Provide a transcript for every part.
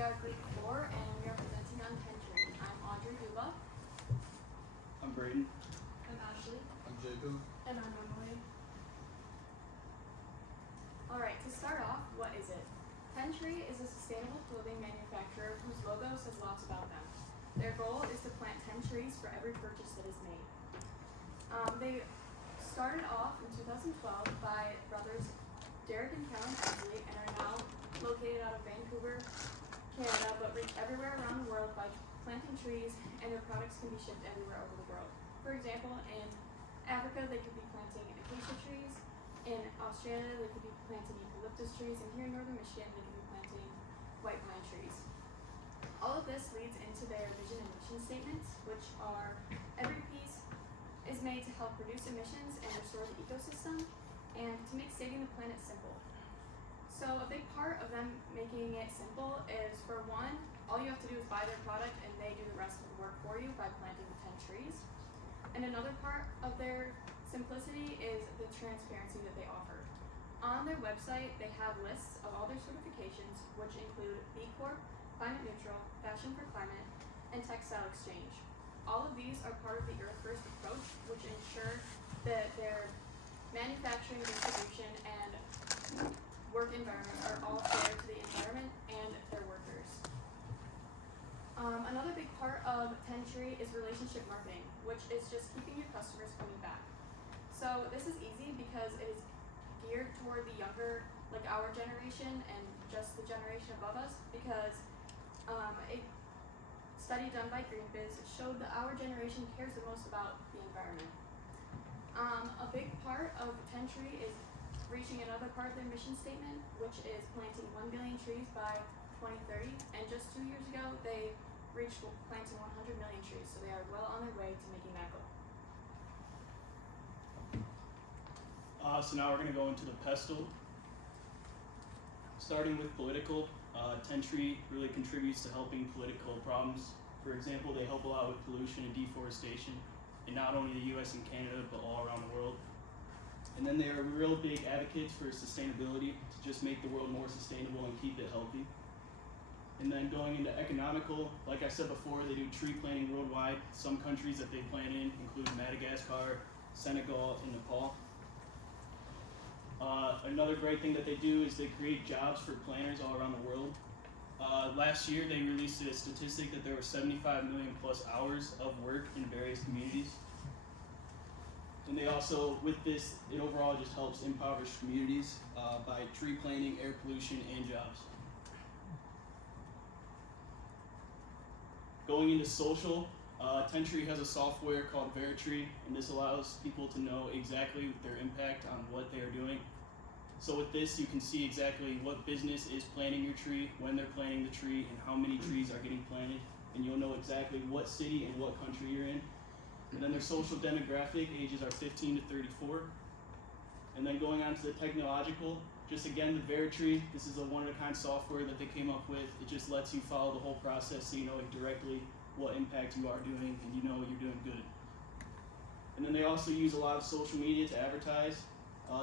are Group 4 and we are presenting on Tentry. I'm Audrey Duba. I'm Braden. I'm Ashley. I'm Jacob. And I'm Emily. Alright, to start off, what is it? Tentry is a sustainable clothing manufacturer whose logo says lots about them. Their goal is to plant 10 trees for every purchase that is made. They started off in 2012 by brothers Derek and Callan Easley and are now located out of Vancouver, Canada, but reach everywhere around the world by planting trees, and their products can be shipped everywhere over the world. For example, in Africa they could be planting acacia trees, in Australia they could be planting eucalyptus trees, and here in northern Michigan they could be planting white pine trees. All of this leads into their vision and mission statements, which are every piece is made to help reduce emissions and restore the ecosystem, and to make saving the planet simple. So a big part of them making it simple is, for one, all you have to do is buy their product and they do the rest of the work for you by planting the 10 trees. And another part of their simplicity is the transparency that they offer. On their website, they have lists of all their certifications, which include B Corp, Climate Neutral, Fashion for Climate, and Textile Exchange. All of these are part of the Earth First approach, which ensure that their manufacturing, distribution, and work environments are all fair to the environment and their workers. Another big part of Tentry is relationship marketing, which is just keeping your customers coming back. So this is easy because it is geared toward the younger, like our generation and just the generation above us, because a study done by Greenpeace showed that our generation cares the most about the environment. A big part of Tentry is reaching another part of their mission statement, which is planting 1 billion trees by 2030, and just 2 years ago they reached planting 100 million trees, so they are well on their way to making that goal. So now we're going to go into the pestle. Starting with political, Tentry really contributes to helping political problems. For example, they help a lot with pollution and deforestation in not only the US and Canada, but all around the world. And then they are real big advocates for sustainability, to just make the world more sustainable and keep it healthy. And then going into economical, like I said before, they do tree planting worldwide. Some countries that they plant in include Madagascar, Senegal, and Nepal. Another great thing that they do is they create jobs for planners all around the world. Last year they released a statistic that there were 75 million plus hours of work in various communities. And they also, with this, it overall just helps impoverished communities by tree planting, air pollution, and jobs. Going into social, Tentry has a software called Veritree, and this allows people to know exactly their impact on what they are doing. So with this, you can see exactly what business is planting your tree, when they're planting the tree, and how many trees are getting planted. And you'll know exactly what city and what country you're in. And then their social demographic, ages are 15 to 34. And then going on to the technological, just again, the Veritree, this is a one-of-a-kind software that they came up with. It just lets you follow the whole process so you know directly what impact you are doing and you know you're doing good. And then they also use a lot of social media to advertise.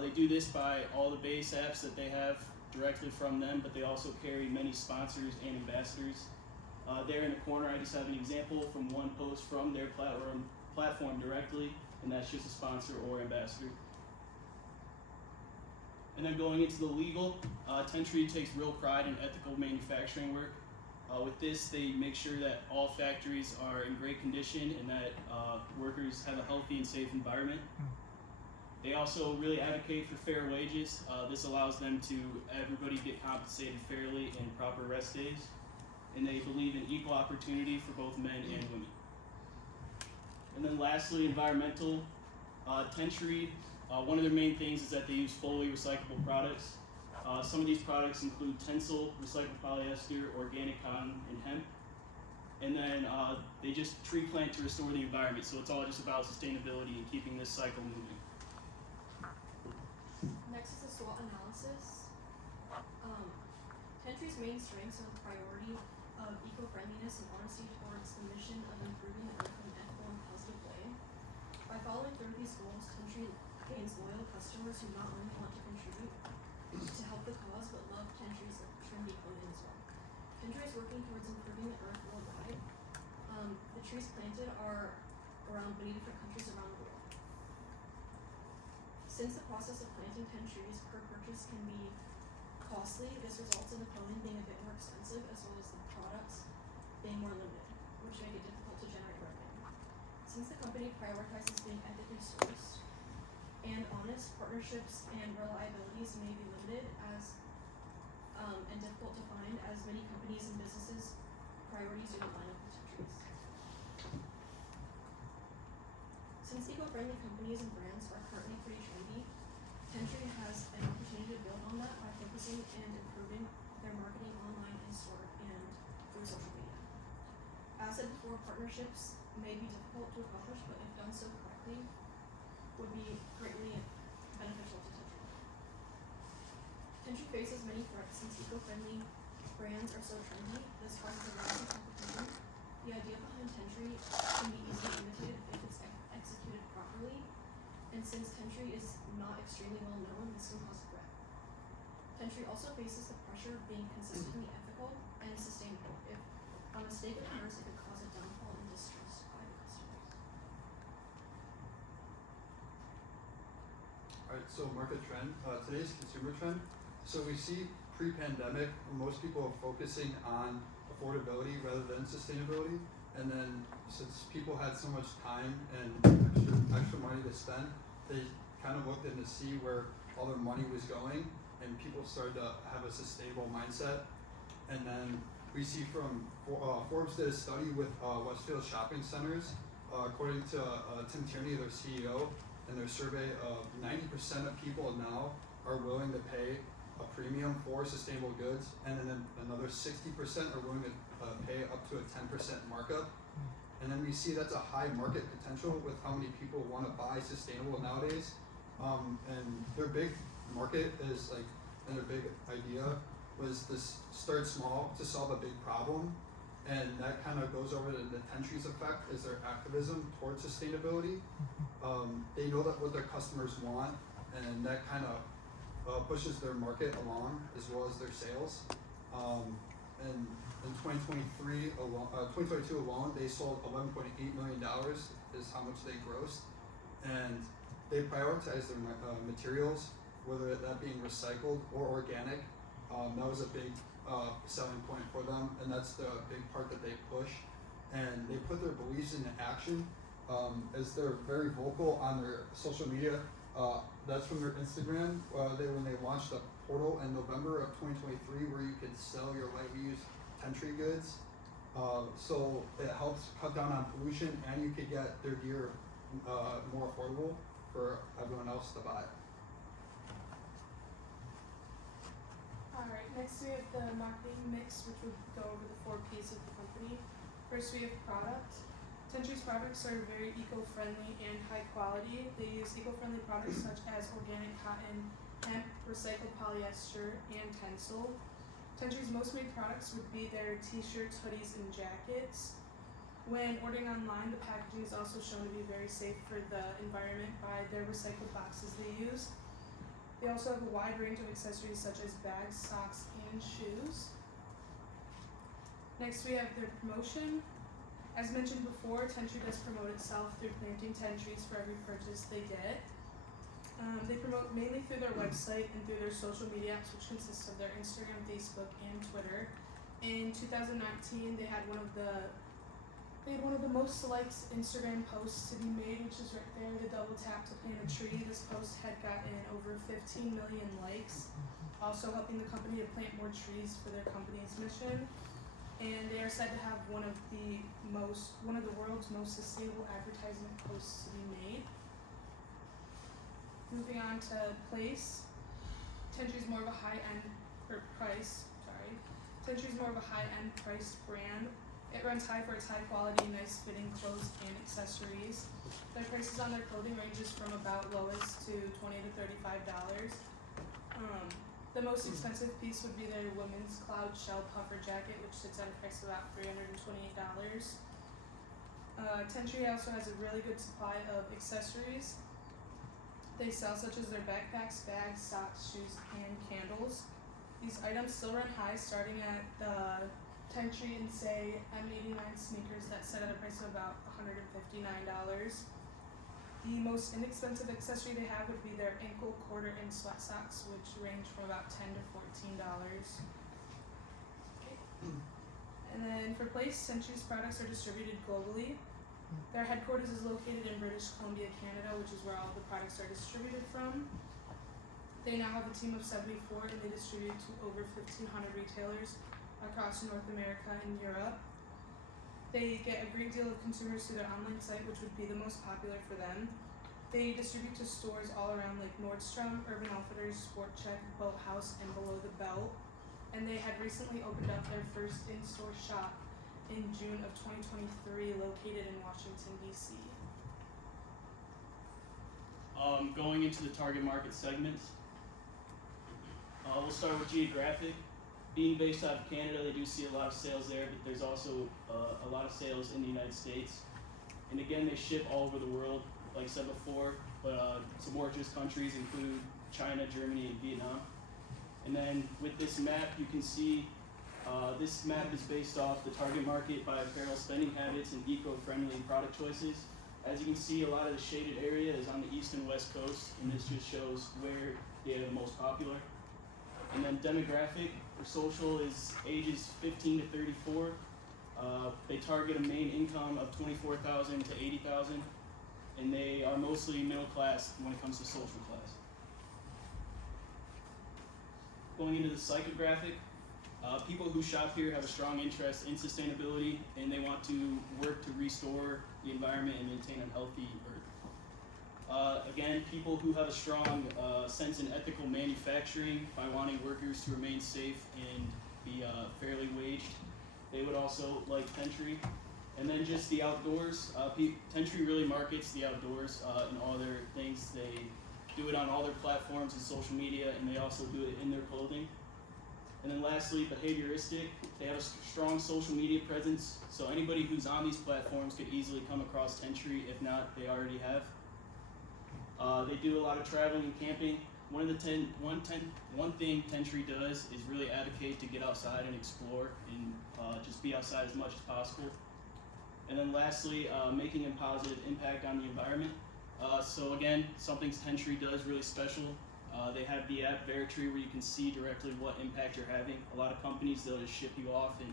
They do this by all the base apps that they have directly from them, but they also carry many sponsors and ambassadors. There in the corner, I just have an example from one post from their platform directly, and that's just a sponsor or ambassador. And then going into the legal, Tentry takes real pride in ethical manufacturing work. With this, they make sure that all factories are in great condition and that workers have a healthy and safe environment. They also really advocate for fair wages. This allows them to everybody get compensated fairly and proper rest days. And they believe in equal opportunity for both men and women. And then lastly, environmental. Tentry, one of their main things is that they use fully recyclable products. Some of these products include Tencel, recycled polyester, organic cotton, and hemp. And then they just tree plant to restore the environment, so it's all just about sustainability and keeping this cycle moving. Next is the SWOT analysis. Tentry's main strengths are the priority of eco-friendliness and honesty towards the mission of improving the earth in an ethical and positive way. By following through these goals, Tentry gains loyal customers who not only want to contribute to help the cause, but love Tentry's trendy clothing as well. Tentry is working Since the process of planting 10 trees per purchase can be costly, this results in the clothing being a bit more expensive as well as the products being more limited, which make it difficult to generate revenue. Since the company prioritizes being ethically sourced and honest, partnerships and reliabilities may be limited and difficult to find, as many companies and businesses priorities do not line up with 10 trees. Since eco-friendly companies and brands are currently pretty trendy, 10 Tree has an opportunity to build on that by focusing and improving their marketing online, in store, and through social media. As said before, partnerships may be difficult to accomplish, but if done so correctly, would be greatly beneficial to 10 Tree. 10 Tree faces many threats since eco-friendly brands are so trendy. This causes a rise in competition. The idea behind 10 Tree can be easily imitated if it's executed properly, and since 10 Tree is not extremely well known, this can cause a threat. 10 Tree also faces the pressure of being consistently ethical and sustainable. If a mistake occurs, it could cause a downfall and distrust by the customers. Alright, so market trend. Today's consumer trend. So we see pre-pandemic, most people are focusing on affordability rather than sustainability. And then since people had so much time and extra money to spend, they kind of looked in to see where all their money was going, and people started to have a sustainable mindset. And then we see from Forbes did a study with Westfield Shopping Centers. According to Tim Tierney, their CEO, in their survey, 90% of people now are willing to pay a premium for sustainable goods, and then another 60% are willing to pay up to a 10% markup. And then we see that's a high market potential with how many people want to buy sustainable nowadays. And their big market is like, and their big idea was to start small to solve a big problem. And that kind of goes over to the 10 Trees effect, is their activism towards sustainability. They know that what their customers want, and that kind of pushes their market along as well as their sales. And in 2022 alone, they sold $11.8 million is how much they grossed. And they prioritize their materials, whether that being recycled or organic. That was a big selling point for them, and that's the big part that they push. And they put their beliefs into action, as they're very vocal on their social media. That's from their Instagram. When they launched a portal in November of 2023 where you could sell your light reuse 10 Tree goods. So it helps cut down on pollution, and you could get their gear more affordable for everyone else to buy. Alright, next we have the marketing mix, which would go over the 4 P's of the company. First we have product. 10 Tree's products are very eco-friendly and high quality. They use eco-friendly products such as organic cotton, hemp, recycled polyester, and Tencel. 10 Tree's most made products would be their t-shirts, hoodies, and jackets. When ordering online, the packaging is also shown to be very safe for the environment by their recycled boxes they use. They also have a wide range of accessories such as bags, socks, and shoes. Next we have their promotion. As mentioned before, 10 Tree does promote itself through planting 10 trees for every purchase they get. They promote mainly through their website and through their social media apps, which consists of their Instagram, Facebook, and Twitter. In 2019, they had one of the most liked Instagram posts to be made, which is right there, the double tap to plant a tree. This post had gotten over 15 million likes, also helping the company to plant more trees for their company's mission. And they are said to have one of the world's most sustainable advertisement posts to be made. Moving on to place, 10 Tree's more of a high-end priced brand. It runs high for its high quality, nice fitting clothes and accessories. Their prices on their clothing ranges from about lowest to $20 to $35. The most expensive piece would be their women's cloud shell puffer jacket, which sits at a price of about $328. 10 Tree also has a really good supply of accessories they sell, such as their backpacks, bags, socks, shoes, and candles. These items still run high, starting at the 10 Tree and say M89 sneakers that set at a price of about $159. The most inexpensive accessory they have would be their ankle, quarter, and sweat socks, which range from about $10 to $14. And then for Place, Century's products are distributed globally. Their headquarters is located in British Columbia, Canada, which is where all the products are distributed from. They now have a team of 74 and they distribute to over 1,500 retailers across North America and Europe. They get a great deal of consumers through their online site, which would be the most popular for them. They distribute to stores all around like Nordstrom, Urban Outfitters, Sport Check, Boathouse, and Below the Belt. And they had recently opened up their first in-store shop in June of 2023, located in Washington, D.C. Going into the target market segments, we'll start with geographic. Being based out of Canada, they do see a lot of sales there, but there's also a lot of sales in the United States. And again, they ship all over the world, like I said before, but some more just countries include China, Germany, and Vietnam. And then with this map, you can see this map is based off the target market by apparel spending habits and eco-friendly product choices. As you can see, a lot of the shaded area is on the east and west coast, and this just shows where they are the most popular. And then demographic or social is ages 15 to 34. They target a main income of $24,000 to $80,000, and they are mostly middle class when it comes to social class. Going into the psychographic, people who shop here have a strong interest in sustainability, and they want to work to restore the environment and maintain a healthy earth. Again, people who have a strong sense in ethical manufacturing by wanting workers to remain safe and be fairly waged. They would also like Tentry. And then just the outdoors. Tentry really markets the outdoors in all their things. They do it on all their platforms and social media, and they also do it in their clothing. And then lastly, behavioristic. They have a strong social media presence, so anybody who's on these platforms could easily come across Tentry. If not, they already have. They do a lot of traveling and camping. One thing Tentry does is really advocate to get outside and explore and just be outside as much as possible. And then lastly, making a positive impact on the environment. So again, something Tentry does really special. They have the app Veritry where you can see directly what impact you're having. A lot of companies, they'll just ship you off and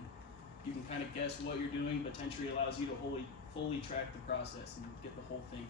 you can kind of guess what you're doing, but Tentry allows you to fully track the process and get the whole thing.